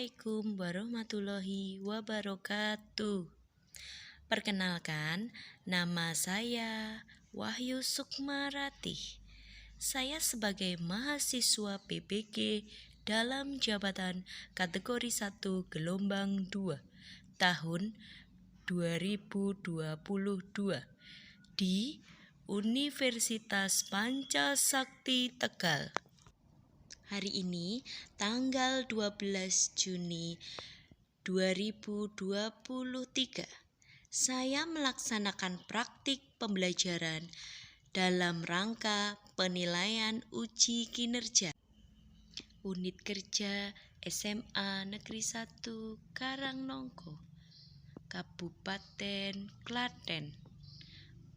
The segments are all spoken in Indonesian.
Assalamualaikum warahmatullahi wabarakatuh. Perkenalkan, nama saya Wahyu Sukmaratih. Saya sebagai mahasiswa PBG dalam jabatan kategori 1 gelombang 2 tahun 2022 di Universitas Pancasakti Tegal. Hari ini tanggal 12 Juni 2023, saya melaksanakan praktik pembelajaran dalam rangka penilaian uji kinerja Unit Kerja SMA Negeri 1 Karangnongko, Kabupaten Klaten,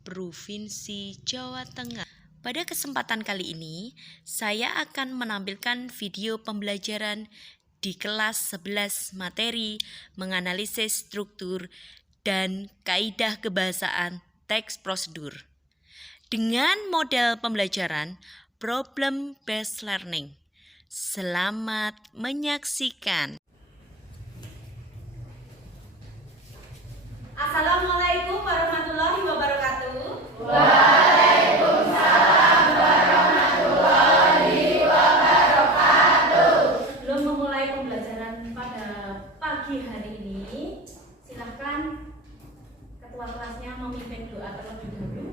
Provinsi Jawa Tengah. Pada kesempatan kali ini, saya akan menampilkan video pembelajaran di kelas 11 materi menganalisis struktur dan kaidah kebahasaan teks prosedur dengan model pembelajaran problem based learning. Selamat menyaksikan. Assalamualaikum warahmatullahi wabarakatuh. Waalaikumsalam warahmatullahi wabarakatuh. Sebelum memulai pembelajaran pada pagi hari ini, silahkan ketua kelasnya memimpin doa terlebih dahulu.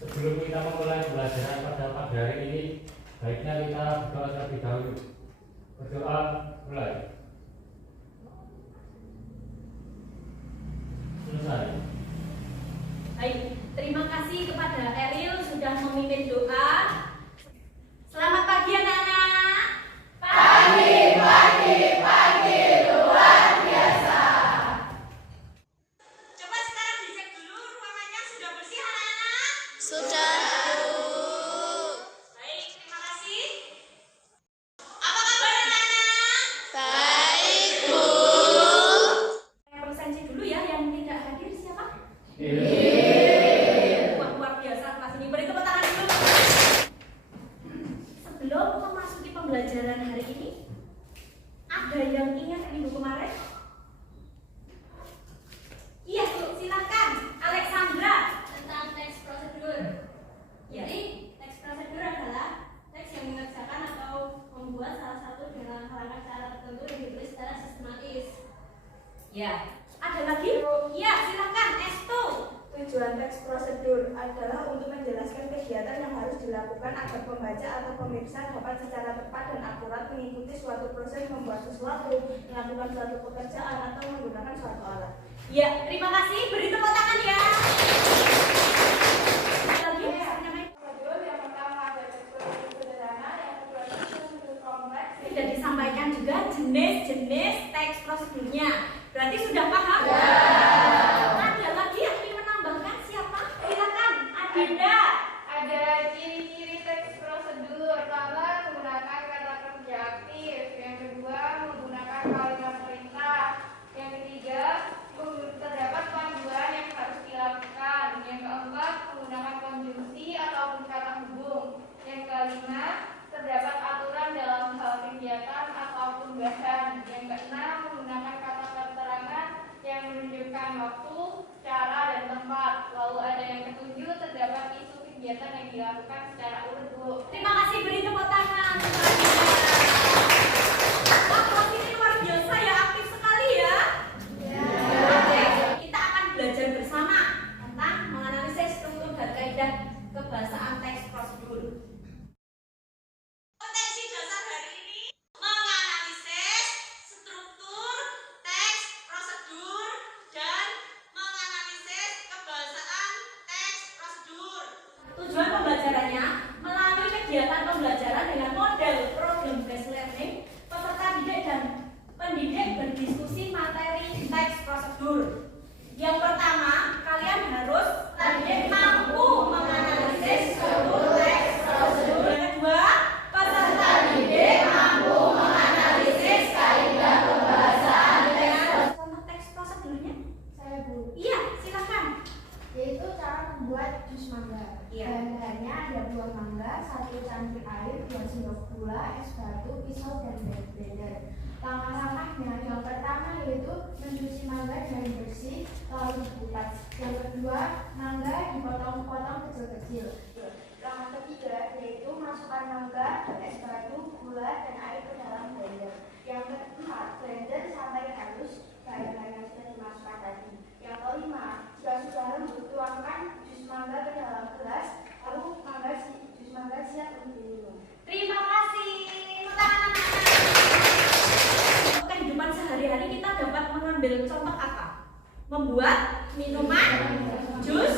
Sebelum kita memulai pembelajaran pada pagi hari ini, baiknya kita berdoa terlebih dahulu. Berdoa mulai. Selesai. Baik, terima kasih kepada Eril sudah memimpin doa. Selamat pagi anak-anak. Pagi luar biasa. Coba sekarang dicek dulu ruangannya sudah bersih anak-anak. Sudah. Baik, terima kasih. Apa kabar anak-anak? Baik, Bu. Saya presensi dulu ya, yang tidak hadir siapa? Wah, luar biasa kelas ini. Beri tepuk tangan dulu. Sebelum memasuki pembelajaran hari ini, ada yang ingat minggu kemarin? Iya, Bu, silakan. Alexandra. Tentang teks prosedur. Ya. Jadi, teks prosedur adalah teks yang mengerjakan atau membuat salah satu dengan menghalalkan cara tertentu yang ditulis secara sistematis. Ya. Ada lagi? Iya, silakan. Estu. Tujuan teks prosedur adalah untuk menjelaskan kegiatan yang harus dilakukan agar pembaca atau pemirsa dapat secara tepat dan akurat mengikuti suatu proses membuat sesuatu, melakukan suatu pekerjaan, atau menggunakan suatu alat. Ya, terima kasih. Beri tepuk tangan ya. Ada lagi? Prosedur yang pertama ada teks prosedur sederhana, yang kedua teks prosedur kompleks. Sudah disampaikan juga jenis-jenis teks prosedurnya. Berarti sudah paham? Ya. Ada lagi yang ingin menambahkan siapa? Silakan, Adinda. Ada ciri-ciri teks prosedur. Pertama, menggunakan kata kerja aktif. Yang kedua, menggunakan kalimat perintah. Yang ketiga, terdapat panduan yang harus dilakukan. Yang keempat, menggunakan konjungsi ataupun kata hubung. Yang kelima, terdapat aturan dalam hal kegiatan ataupun bahan. Yang keenam, menggunakan kata keterangan yang menunjukkan waktu, cara, dan tempat. Lalu ada yang ketujuh, terdapat isu kegiatan yang dilakukan secara urut, Bu. Terima kasih, beri tepuk tangan. Wah, kelas ini luar biasa ya, aktif sekali ya. Oke, kita akan belajar bersama tentang menganalisis struktur dan kaidah kebahasaan teks prosedur. Potensi dasar hari ini menganalisis struktur teks prosedur dan menganalisis kebahasaan teks prosedur. Tujuan pembelajarannya melalui kegiatan pembelajaran dengan model problem based learning, peserta didik dan pendidik berdiskusi materi teks prosedur. Yang pertama, kalian harus mampu menganalisis struktur teks prosedur. Yang kedua, peserta didik mampu menganalisis kaidah kebahasaan contoh teks prosedurnya. Saya, Bu. Iya, silakan. Yaitu cara membuat jus mangga. Iya. Bahan-bahannya ada buah mangga, 1 cangkir air, 2 sendok gula, es batu, pisau, dan blender. Langkah-langkahnya yang pertama yaitu mencuci mangga dengan bersih lalu dikupas. Yang kedua, mangga dipotong-potong kecil-kecil. Langkah ketiga yaitu masukkan mangga, es batu, gula, dan air ke dalam blender. Yang keempat, blender sampai halus bahan-bahan yang sudah dimasukkan tadi. Yang kelima, jika sudah lembut, tuangkan jus mangga ke dalam gelas, lalu jus mangga siap untuk diminum. Terima kasih. Tangan anak-anak. Untuk kehidupan sehari-hari kita dapat mengambil contoh apa? Membuat minuman, jus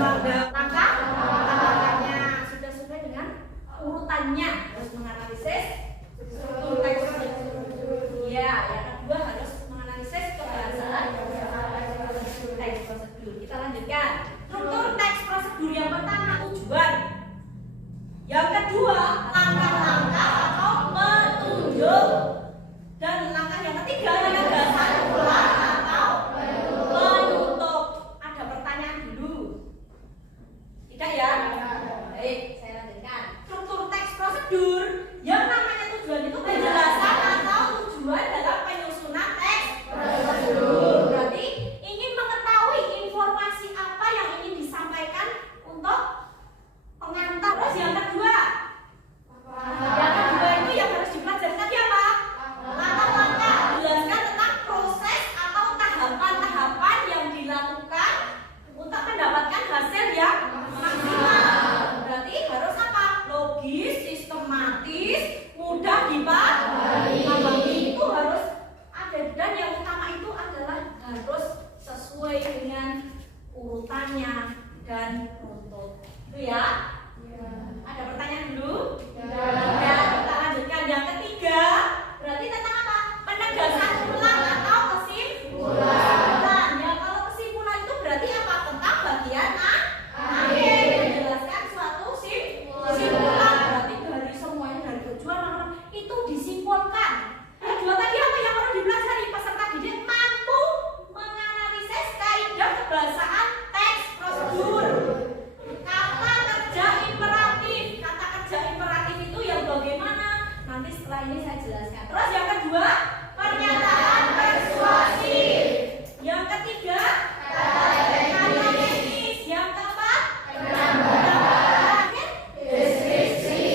mangga. Langkah-langkahnya sudah sesuai dengan urutannya. Harus menganalisis struktur teks prosedur. Ya, yang kedua harus menganalisis kebahasaan teks prosedur. Kita lanjutkan. Struktur teks prosedur yang pertama tujuan. Yang kedua, langkah-langkah atau petunjuk. Dan langkah yang ketiga, penegasan ulang atau penutup. Ada pertanyaan dulu. Tidak ya? Baik, saya lanjutkan. Struktur teks prosedur. Yang namanya tujuan itu penjelasan atau tujuan dalam penyusunan teks prosedur. Berarti ingin mengetahui informasi apa yang ingin disampaikan untuk pengantar. Terus yang kedua itu yang harus dipelajari tadi apa? Langkah-langkah. Jelaskan tentang proses atau tahapan-tahapan yang dilakukan untuk mendapatkan hasil yang maksimal. Berarti harus apa? Logis, sistematis, mudah dipahami. Itu harus ada, dan yang utama itu adalah harus sesuai dengan urutannya dan runtut. Itu ya. Ada pertanyaan dulu? Ya, kita lanjutkan. Yang ketiga, berarti tentang apa? Penegasan ulang atau kesimpulan. Ya, kalau kesimpulan itu berarti apa? Tentang bagian akhir. Menjelaskan suatu kesimpulan. Berarti dari semuanya, dari tujuan itu disimpulkan. Kedua tadi apa yang perlu dipelajari? Peserta didik mampu menganalisis kaidah kebahasaan teks prosedur. Kata kerja imperatif itu yang bagaimana? Nanti setelah ini saya jelaskan. Terus yang kedua, pernyataan persuasif. Yang ketiga, kata teknis. Yang keempat, penambahan deskripsi.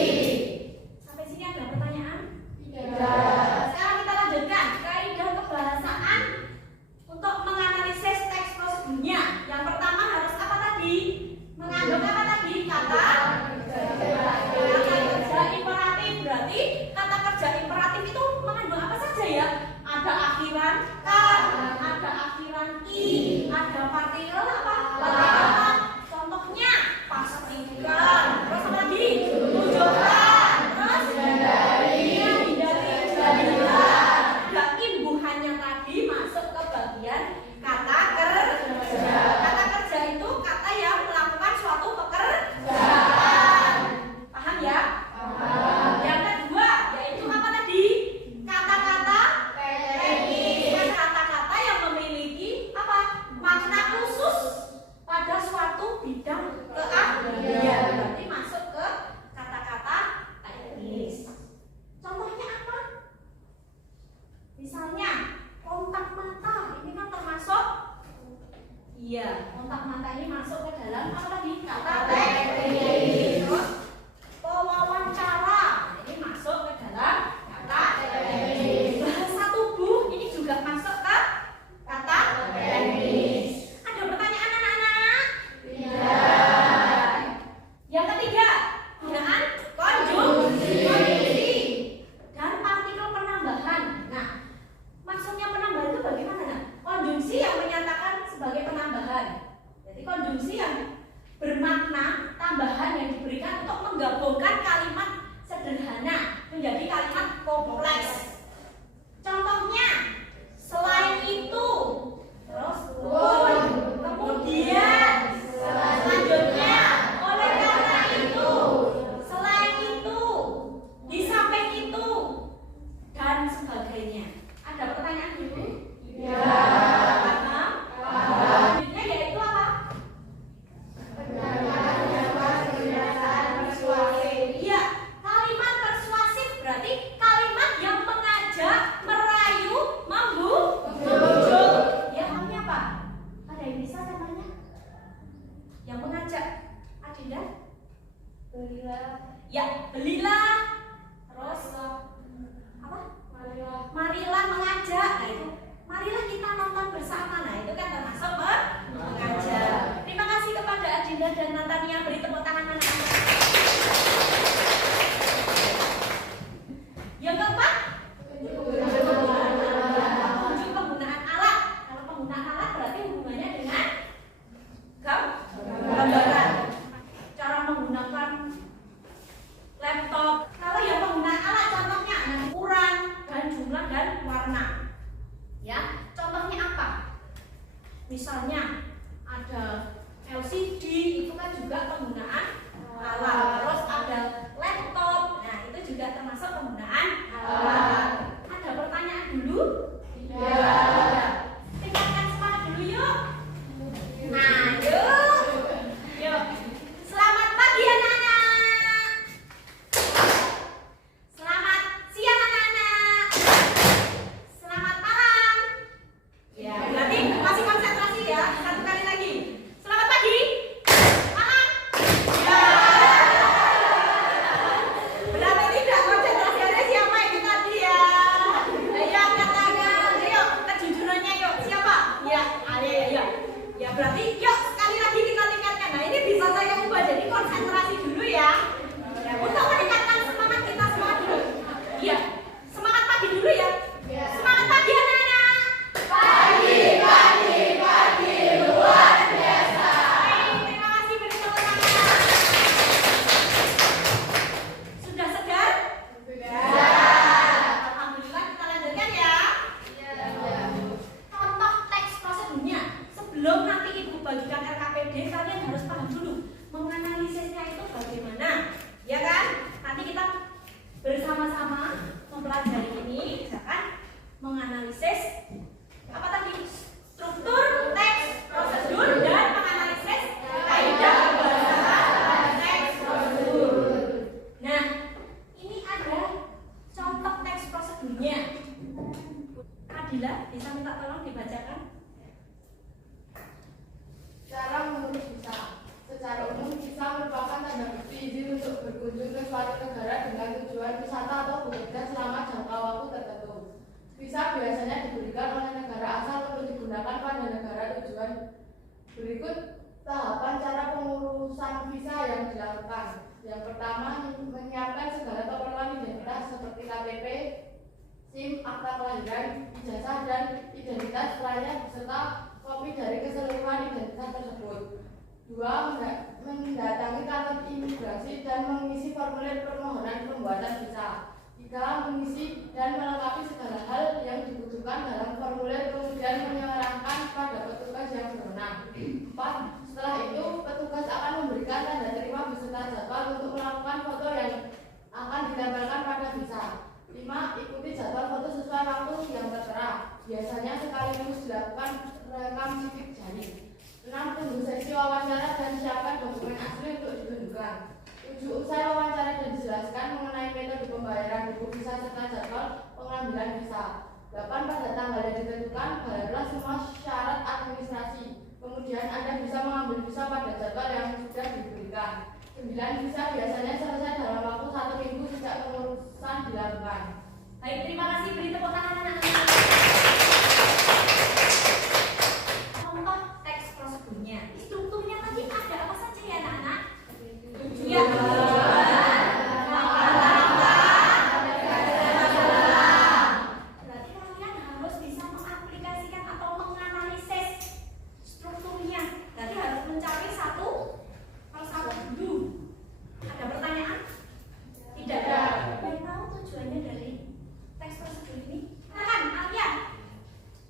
Sampai sini ada pertanyaan? Sekarang kita lanjutkan kaidah kebahasaan untuk menganalisis teks prosedurnya. Yang pertama harus apa tadi? Mengandung apa tadi? Kata kerja imperatif. Berarti kata kerja imperatif itu mengandung apa saja ya? Ada akhiran kan, ada akhiran i, ada partikel apa? Partikel. Contohnya pastikan. Terus apa lagi? Tunjukkan. Terus hindari jadilah. Dan imbuhannya tadi masuk ke bagian kata kerja. Kata kerja itu kata yang melakukan suatu pekerjaan. Paham ya? Yang kedua yaitu apa tadi? Kata-kata teknis. Kata-kata yang memiliki apa? Makna khusus pada suatu bidang keahlian. Berarti masuk ke kata-kata teknis. Contohnya apa? Misalnya kontak mata. Ini kan termasuk, iya, kontak mata ini masuk ke dalam apa tadi? Kata teknis. Terus pewawancara ini masuk ke dalam kata teknis. Bahasa tubuh ini juga masuk ke kata teknis. Ada pertanyaan anak-anak? Tidak. Yang ketiga, penggunaan konjungsi dan partikel penambahan. Nah, maksudnya penambahan itu bagaimana? Nah, konjungsi yang menyatakan sebagai penambahan. Jadi konjungsi yang bermakna Ya, belilah. Terus apa? Marilah mengajak. Nah itu, marilah kita nonton bersama. Nah itu kan termasuk mengajak. Terima kasih kepada Adinda dan Natania. Beri tepuk tangan anak-anak. Yang keempat, tunjuk penggunaan alat. Kalau penggunaan alat berarti hubungannya dengan gambaran. Cara menggunakan laptop. Kalau yang penggunaan alat contohnya ada ukuran dan jumlah dan warna. Ya, contohnya apa? Misalnya ada LCD, itu kan juga penggunaan alat. Terus ada laptop, nah itu juga termasuk penggunaan alat. Ada pertanyaan dulu? Tidak. Tingkatkan semangat dulu yuk. Nah, yuk. Selamat pagi anak-anak. Selamat siang anak-anak. Selamat malam. Ya, berarti masih konsentrasi ya. Satu kali lagi. Selamat pagi. Malam. Ya. Berarti tidak konsentrasi. Ada siapa ini tadi ya? Ayo angkat tangan. Ayo kejujurannya yuk. Siapa? Ya, ayo. Ya berarti yuk sekali lagi kita tingkatkan. Nah ini bisa saya ubah jadi konsentrasi dulu ya. Ya, untuk meningkatkan semangat kita semangat dulu. Iya. Semangat pagi dulu ya. Semangat pagi anak-anak. Pagi luar biasa. Terima kasih beri tepuk tangan. Sudah segar? Alhamdulillah kita lanjutkan ya. Contoh teks prosedurnya. Sebelum nanti ibu bagikan RKPD, kalian harus paham dulu menganalisisnya itu bagaimana, ya kan? Nanti kita bersama-sama mempelajari ini, misalkan menganalisis apa tadi? Struktur teks prosedur dan menganalisis kaidah pembahasan teks prosedur. Nah, ini ada contoh teks prosedurnya. Adila, bisa minta tolong dibacakan? Cara mengurus visa. Secara umum, visa merupakan tanda bukti izin untuk berkunjung ke suatu negara dengan tujuan wisata atau bekerja selama jangka waktu tertentu. Visa biasanya diberikan oleh negara asal untuk digunakan pada negara tujuan. Berikut tahapan cara pengurusan visa yang dilakukan. Yang pertama, menyiapkan segala keperluan identitas seperti KTP, SIM, akta kelahiran, ijazah, dan identitas lainnya beserta kopi dari keseluruhan identitas tersebut. 2. Mendatangi kantor imigrasi dan mengisi formulir permohonan pembuatan visa. 3. Mengisi dan melengkapi segala hal yang dibutuhkan dalam formulir kemudian menyerahkan pada petugas yang berwenang. 4. Setelah itu, petugas akan memberikan tanda terima beserta jadwal untuk melakukan foto yang akan ditempelkan pada visa. 5. Ikuti jadwal foto sesuai waktu yang tertera. Biasanya sekaligus dilakukan rekam sidik jari. 6. Tunggu sesi wawancara dan siapkan dokumen asli untuk ditunjukkan. 7. Usai wawancara dan dijelaskan mengenai metode pembayaran buku visa serta jadwal pengambilan visa. 8. Pada tanggal yang ditentukan, bayarlah semua syarat administrasi. Kemudian Anda bisa mengambil visa pada jadwal yang sudah diberikan. 9. Visa biasanya selesai dalam waktu 1 minggu sejak pengurusan dilakukan. Baik, terima kasih. Beri tepuk tangan anak-anak. Contoh teks prosedurnya. Strukturnya tadi ada apa saja ya anak-anak? Tujuan. Berarti kalian harus bisa mengaplikasikan atau menganalisis strukturnya. Berarti harus mencari satu persatu dulu. Ada pertanyaan? Tidak ada. Yang tahu tujuannya dari teks prosedur ini? Silakan, Alia.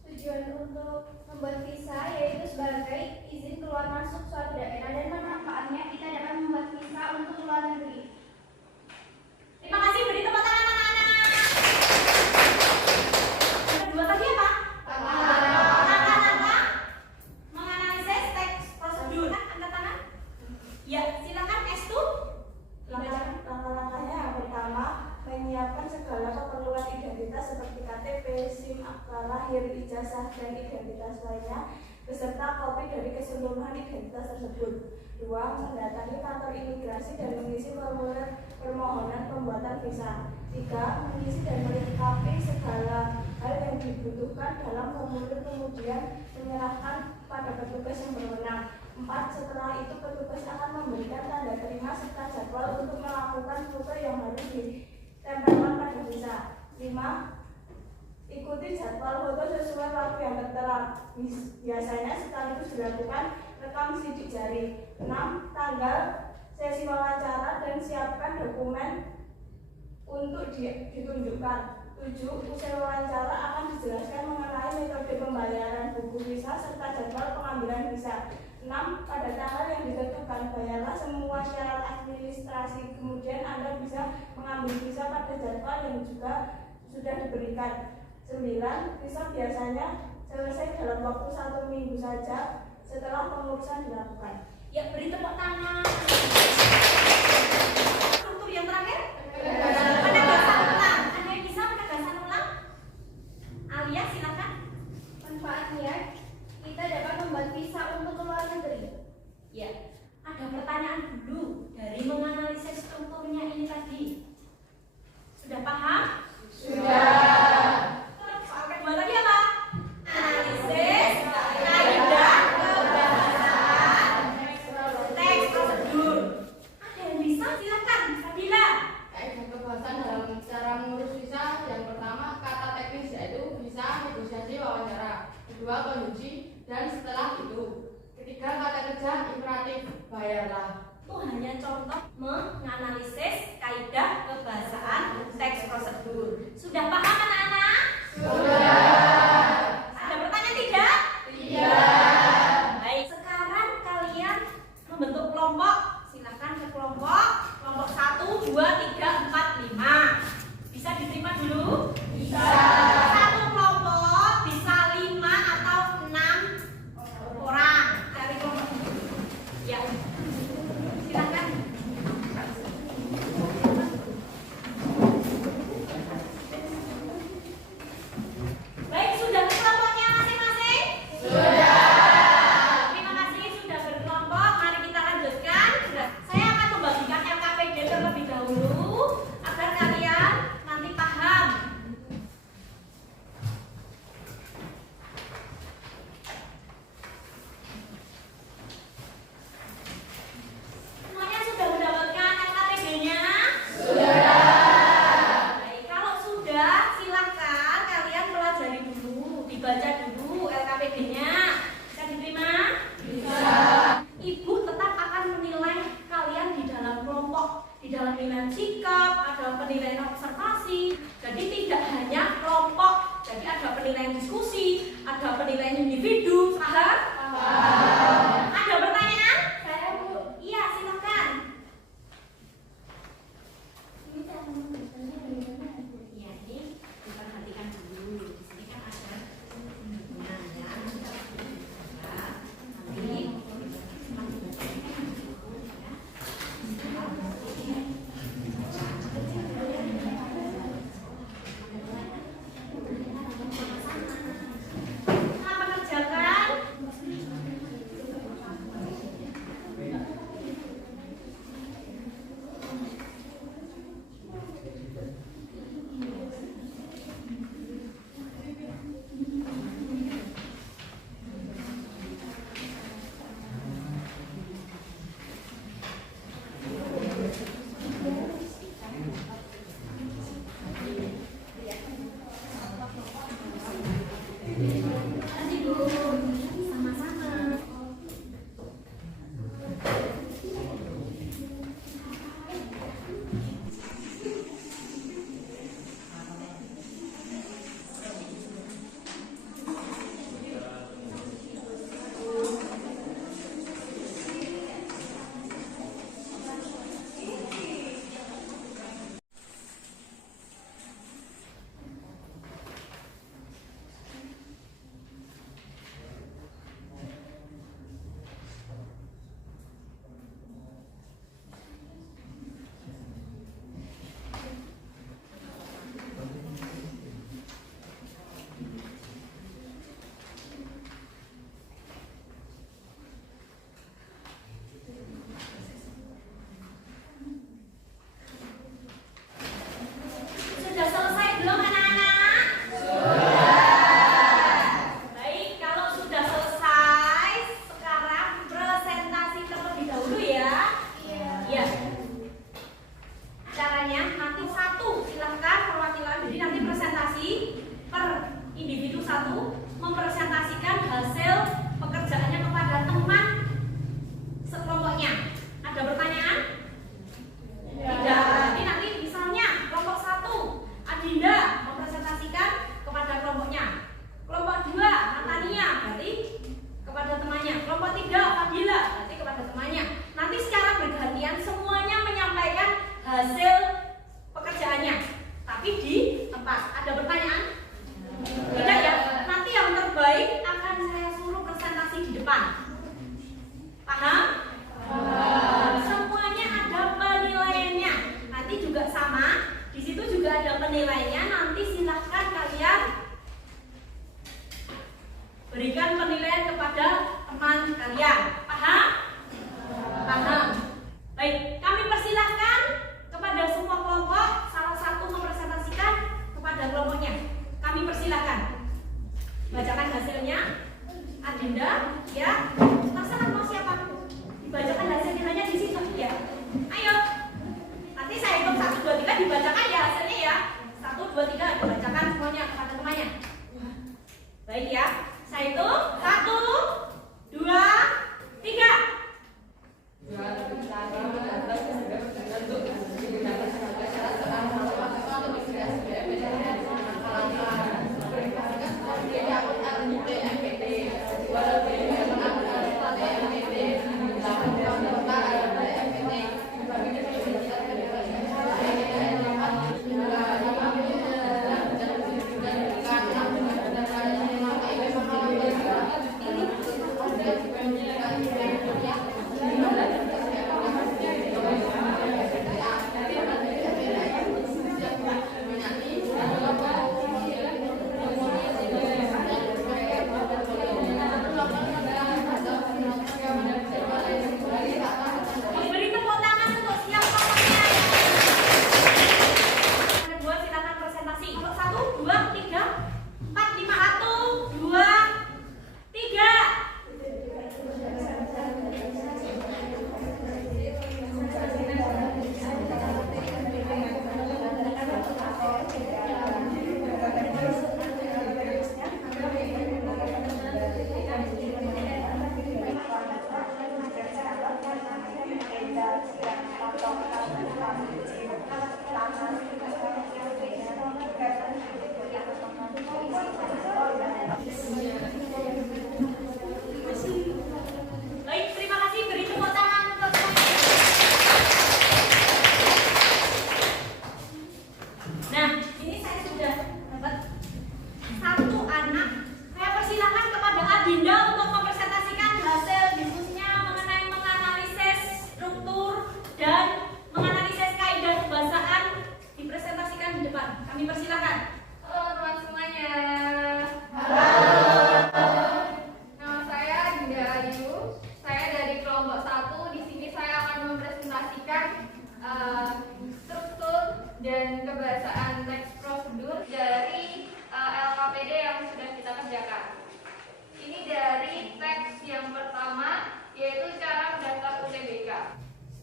Tujuan untuk membuat visa yaitu sebagai izin keluar masuk suatu daerah dan manfaatnya kita dapat membuat visa untuk luar negeri. Terima kasih, beri tepuk tangan anak-anak. Yang kedua tadi apa? Langkah-langkah menganalisis teks prosedur. Angkat tangan. Ya, silakan S2. Langkah-langkahnya yang pertama, menyiapkan segala keperluan identitas seperti KTP, SIM, akta lahir, ijazah, dan identitas lainnya. beserta kopi dari keseluruhan identitas tersebut. 2. Mendatangi kantor imigrasi dan mengisi formulir permohonan pembuatan visa. 3. Mengisi dan melengkapi segala hal yang dibutuhkan dalam formulir, kemudian menyerahkan pada petugas yang berwenang. 4. Setelah itu petugas akan memberikan tanda terima serta jadwal untuk melakukan foto yang harus ditempelkan pada visa. 5. Ikuti jadwal foto sesuai waktu yang tertera. Biasanya sekaligus dilakukan rekam sidik jari. 6. Tanggal sesi wawancara dan siapkan dokumen untuk ditunjukkan. 7. Usai wawancara akan dijelaskan mengenai metode pembayaran buku visa serta jadwal pengambilan visa. 6. Pada tanggal yang ditentukan, bayarlah semua syarat administrasi. Kemudian Anda bisa mengambil visa pada jadwal yang juga sudah diberikan. 9. Visa biasanya selesai dalam waktu 1 minggu saja setelah pengurusan dilakukan. Ya, beri tepuk tangan. Struktur yang terakhir, penegasan ulang. Ada yang bisa penegasan ulang? Alia, silakan. Manfaatnya, kita dapat membuat visa untuk ke luar negeri. Ya, ada pertanyaan dulu dari menganalisis strukturnya ini tadi. Sudah paham? Soal kedua tadi apa? Analisis kaidah kebahasaan teks prosedur. Ada yang bisa? Silakan, Fadila. Kaidah kebahasaan dalam cara mengurus visa yang pertama kata teknis yaitu visa, negosiasi, wawancara. Kedua konjungsi dan setelah itu. Ketiga kata kerja imperatif, bayarlah. Itu hanya contoh menganalisis kaidah kebahasaan teks prosedur. Sudah paham anak-anak? Sudah. Ada pertanyaan tidak? Tidak. Baik, sekarang kalian membentuk kelompok. Silakan ke kelompok. Kelompok 1, 2, 3, 4, 5. Bisa diterima dulu? Bisa. Satu kelompok bisa 5 atau 6 orang dari kelompok. Ya. Silakan. Baik, sudah ke kelompoknya masing-masing? Sudah. Terima kasih sudah berkelompok. Mari kita lanjutkan. Saya akan membagikan LKPD terlebih dahulu agar kalian nanti paham. Semuanya sudah mendapatkan LKPD-nya? Baik, kalau sudah, silakan kalian pelajari dulu, dibaca dulu LKPD-nya. Bisa diterima? Bisa. Ibu tetap akan menilai kalian di dalam kelompok, di dalam penilaian sikap, ada penilaian observasi. Jadi tidak hanya kelompok, jadi ada penilaian diskusi, ada penilaian individu. Paham? Ada pertanyaan? Saya, Bu. Iya, silakan. Ini cara membacanya bagaimana, Bu? Iya, ini diperhatikan dulu. Di sini kan ada penggunaannya. Nanti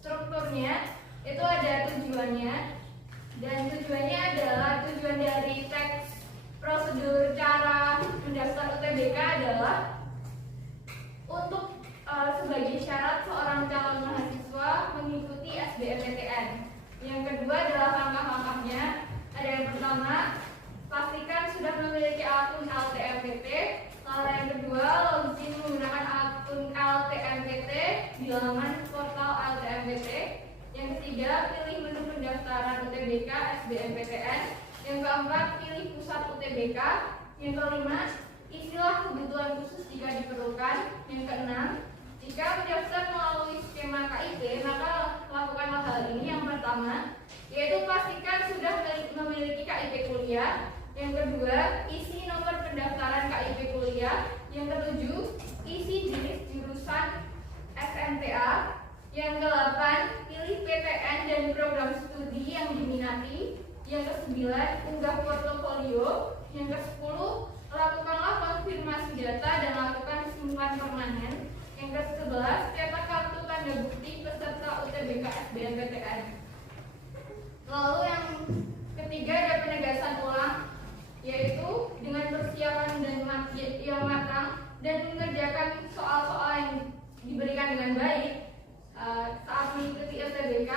strukturnya itu ada tujuannya, dan tujuannya adalah tujuan dari teks prosedur cara mendaftar UTBK adalah untuk sebagai syarat seorang calon mahasiswa mengikuti SBMPTN. Yang kedua adalah langkah-langkahnya. Ada yang pertama, pastikan sudah memiliki akun LTMPT. Lalu yang kedua, login menggunakan akun LTMPT di laman portal LTMPT. Yang ketiga, pilih menu pendaftaran UTBK SBMPTN. Yang keempat, pilih pusat UTBK. Yang kelima, isilah kebutuhan khusus jika diperlukan. Yang keenam, jika mendaftar melalui skema KIP, maka lakukanlah hal ini. Yang pertama, yaitu pastikan sudah memiliki KIP kuliah. Yang kedua, isi nomor pendaftaran KIP kuliah. Yang ketujuh, isi jenis jurusan SMTA. Yang ke-8, pilih PTN dan program studi yang diminati. Yang ke-9, unggah portofolio. Yang ke-10, lakukanlah konfirmasi data dan lakukan simpan permanen. Yang ke-11, cetak kartu tanda bukti peserta UTBK SBMPTN. Lalu yang ketiga ada penegasan ulang, yaitu dengan persiapan dan yang matang dan mengerjakan soal-soal yang diberikan dengan baik saat mengikuti UTBK,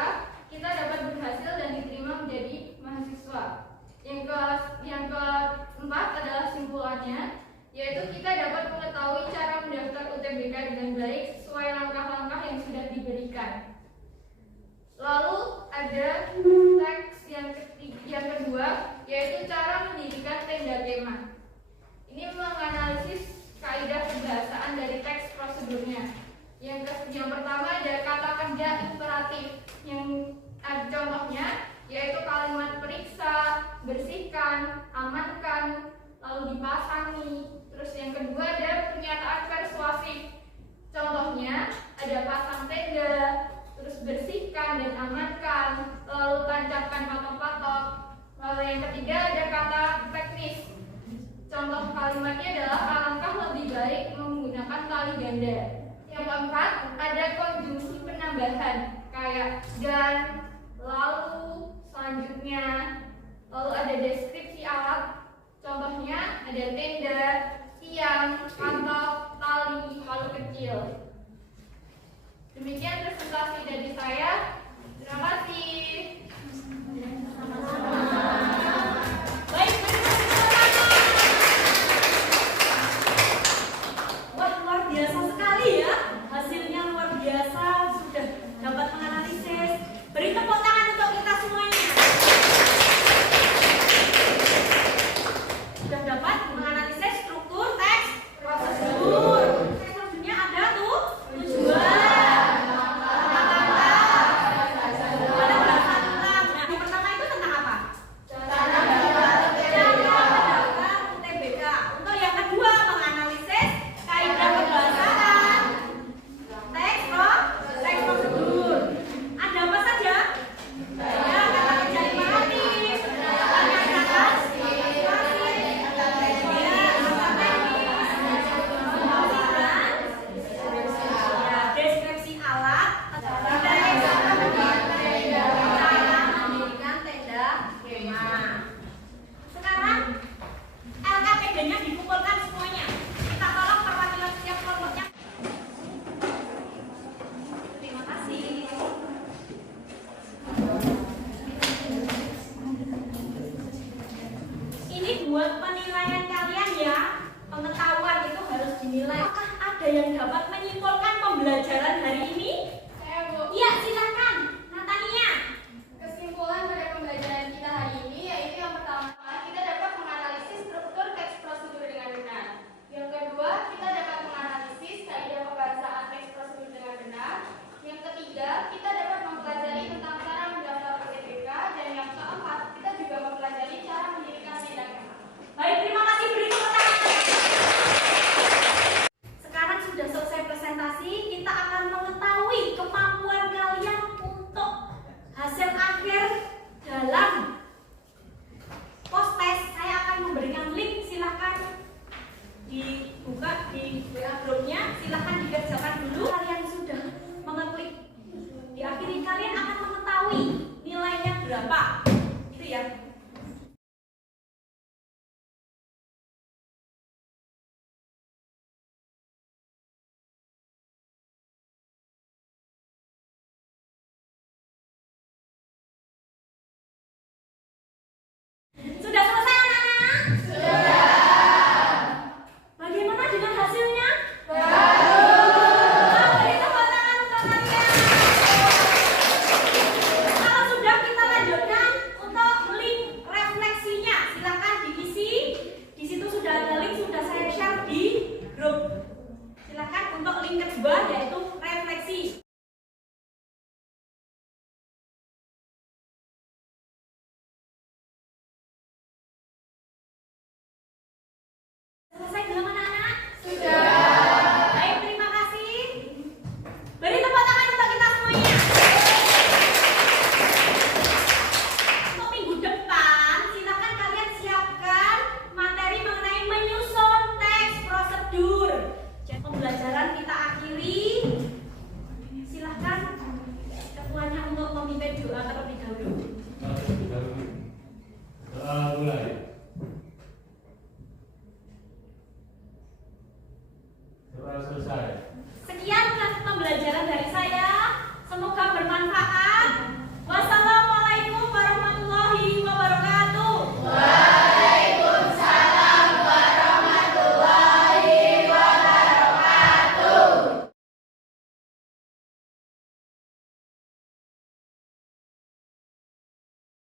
kita dapat berhasil dan diterima menjadi mahasiswa. Yang keempat adalah simpulannya, yaitu kita dapat mengetahui cara mendaftar UTBK dengan baik sesuai langkah-langkah yang sudah diberikan. Lalu ada teks yang kedua, yaitu cara mendirikan tenda kemah. Ini menganalisis kaidah kebahasaan dari teks prosedurnya. Yang pertama ada kata kerja imperatif yang contohnya yaitu kalimat periksa, bersihkan, amankan, lalu dipasangi. Terus yang kedua ada pernyataan persuasif. Contohnya ada pasang tenda, terus bersihkan dan amankan, lalu tancapkan patok-patok. Lalu yang ketiga ada kata teknis. Contoh kalimatnya adalah alangkah lebih baik menggunakan tali ganda. Yang keempat ada konjungsi penambahan kayak dan, lalu, selanjutnya. Lalu ada deskripsi alat. Contohnya ada tenda, tiang, kantong, tali, palu kecil. Demikian presentasi dari saya. Terima kasih. Baik, wah, luar biasa sekali ya. Hasilnya luar biasa, sudah dapat menganalisis. Beri tepuk tangan untuk kita semuanya. Sudah dapat menganalisis struktur teks prosedur. Selanjutnya ada tuh tujuan. Kata berapa. Itu ya. Sudah selesai anak-anak? Sudah. Bagaimana dengan hasilnya? Beri tepuk tangan untuk kalian. Kalau sudah, kita lanjutkan untuk link refleksinya. Silakan diisi. Di situ sudah ada link, sudah saya share di grup. Silakan untuk link kedua yaitu refleksi. Selesai belum anak?